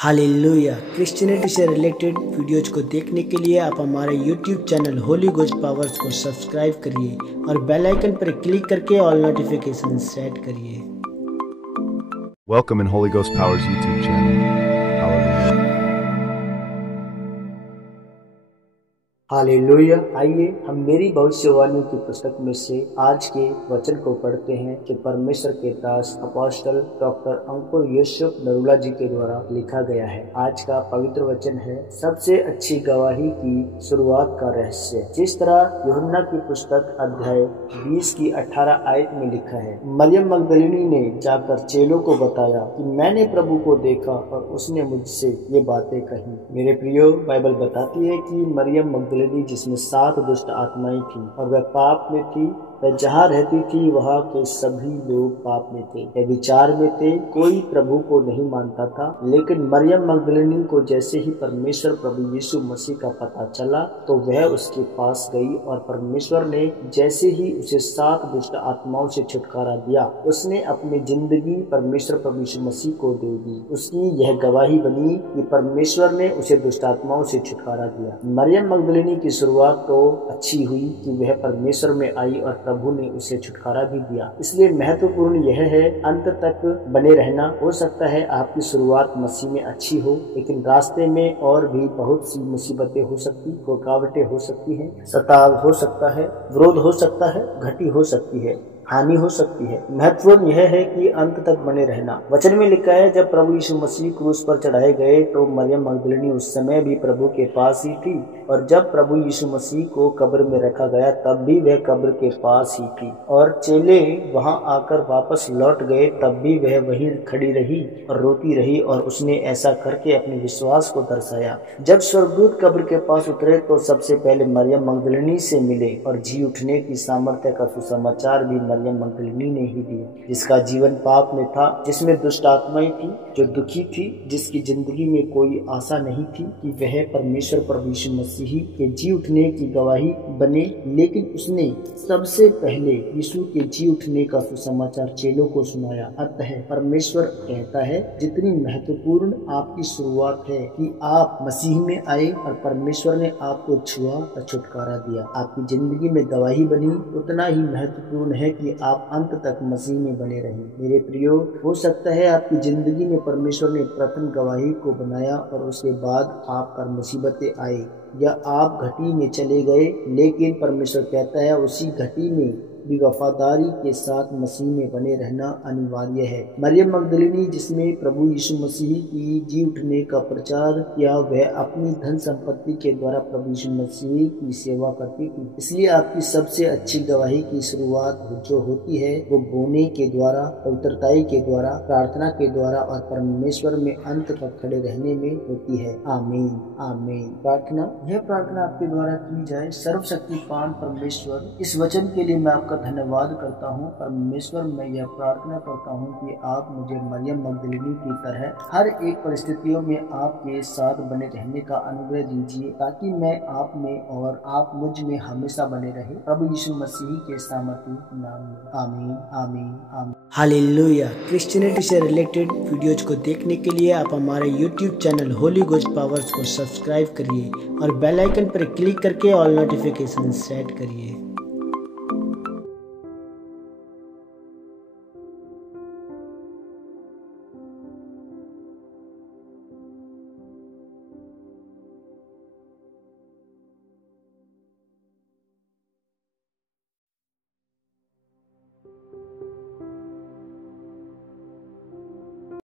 Hallelujah. Christianity से related videos को देखने के लिए आप हमारे YouTube channel Holi ghost powers को सब्सक्राइब करिए और बेल आइकन पर क्लिक करके ऑल नोटिफिकेशन सेट करिए। Welcome in Holy Ghost Powers YouTube channel. Hallelujah. Hallelujah. आइए हम मेरी भविष्यवाणी की पुस्तक में से आज के वचन को पढ़ते हैं जो परमेश्वर के दास अपोस्टल डॉक्टर अंकुर यूसुफ नरूला जी के द्वारा लिखा गया है। आज का पवित्र वचन है सबसे अच्छी गवाही की शुरुआत का रहस्य। जिस तरह यूहन्ना की पुस्तक अध्याय 20 की 18 आयत में लिखा है, मरियम मगदलिनी ने जाकर चेलों को बताया कि मैंने प्रभु को देखा और उसने मुझसे ये बातें कही। मेरे प्रियो, बाइबल बताती है कि मरियम मगदलिनी जिसमें 7 दुष्ट आत्माएं थी और वह पाप में थी, वह जहाँ रहती थी वहाँ के सभी लोग पाप में थे, वह विचार में थे, कोई प्रभु को नहीं मानता था। लेकिन मरियम मगदलिनी को जैसे ही परमेश्वर प्रभु यीशु मसीह का पता चला तो वह उसके पास गई और परमेश्वर ने जैसे ही उसे 7 दुष्ट आत्माओं से छुटकारा दिया, उसने अपनी जिंदगी परमेश्वर प्रभु यीशु मसीह को दे दी। उसकी यह गवाही बनी कि परमेश्वर ने उसे दुष्ट आत्माओं से छुटकारा दिया। मरियम मगदलिनी की शुरुआत तो अच्छी हुई कि वह परमेश्वर में आई और प्रभु ने उसे छुटकारा भी दिया। इसलिए महत्वपूर्ण यह है अंत तक बने रहना। हो सकता है आपकी शुरुआत मसीह में अच्छी हो, लेकिन रास्ते में और भी बहुत सी मुसीबतें हो सकती, रुकावटें हो सकती हैं, सताव हो सकता है, विरोध हो सकता है, घटी हो सकती है, हानि हो सकती है। महत्वपूर्ण यह है कि अंत तक बने रहना। वचन में लिखा है, जब प्रभु यीशु मसीह क्रूस पर चढ़ाए गए तो मरियम मगदलिनी उस समय भी प्रभु के पास ही थी, और जब प्रभु यीशु मसीह को कब्र में रखा गया तब भी वह कब्र के पास ही थी, और चेले वहां आकर वापस लौट गए तब भी वह वहीं खड़ी रही और रोती रही, और उसने ऐसा करके अपने विश्वास को दर्शाया। जब स्वर्गदूत कब्र के पास उतरे तो सबसे पहले मरियम मगदलिनी से मिले और जी उठने की सामर्थ्य का सुसमाचार भी मरियम मगदलिनी ने ही दिया, जिसका जीवन पाप में था, जिसमें दुष्ट आत्माएं थी, जो दुखी थी, जिसकी जिंदगी में कोई आशा नहीं थी कि वह परमेश्वर प्रभु यीशु मसीह के जी उठने की गवाही बने। लेकिन उसने सबसे पहले यीशु के जी उठने का सुसमाचार चेलों को सुनाया। अतः परमेश्वर कहता है, जितनी महत्वपूर्ण आपकी शुरुआत है कि आप मसीह में आए और परमेश्वर ने आपको छुआ और छुटकारा दिया, आपकी जिंदगी में गवाही बनी, उतना ही महत्वपूर्ण है कि आप अंत तक मसीह में बने रहें। मेरे प्रियो, हो सकता है आपकी जिंदगी में परमेश्वर ने प्रथम गवाही को बनाया और उसके बाद आप पर मुसीबतें आई या आप घटी में चले गए, लेकिन परमेश्वर कहता है उसी घटी में भी वफादारी के साथ मसीह में बने रहना अनिवार्य है। मरियम मगदलिनी जिसमें प्रभु यीशु मसीह की जी उठने का प्रचार किया, वह अपनी धन संपत्ति के द्वारा प्रभु यीशु मसीह की सेवा करती थी। इसलिए आपकी सबसे अच्छी गवाही की शुरुआत जो होती है वो बोने के द्वारा, पवित्रताई के द्वारा, प्रार्थना के द्वारा और परमेश्वर में अंत तक खड़े रहने में होती है। आमीन आमीन। प्रार्थना, यह प्रार्थना आपके द्वारा की जाए। सर्वशक्तिमान परमेश्वर, इस वचन के लिए मैं आपका धन्यवाद करता हूँ। परमेश्वर, मैं यह प्रार्थना करता हूँ कि आप मुझे मरियम मगदलिनी की तरह हर एक परिस्थितियों में आपके साथ बने रहने का अनुग्रह दीजिए, ताकि मैं आप में और आप मुझ में हमेशा बने रहे। प्रभु यीशु मसीह के सामर्थ्य नाम में आमीन आमीन आमीन। हालेलुया। क्रिश्चियनिटी से रिलेटेड वीडियोज को देखने के लिए आप हमारे YouTube channel Holi ghost powers को सब्सक्राइब करिए और बेल आइकन पर क्लिक करके ऑल नोटिफिकेशन सेट करिए।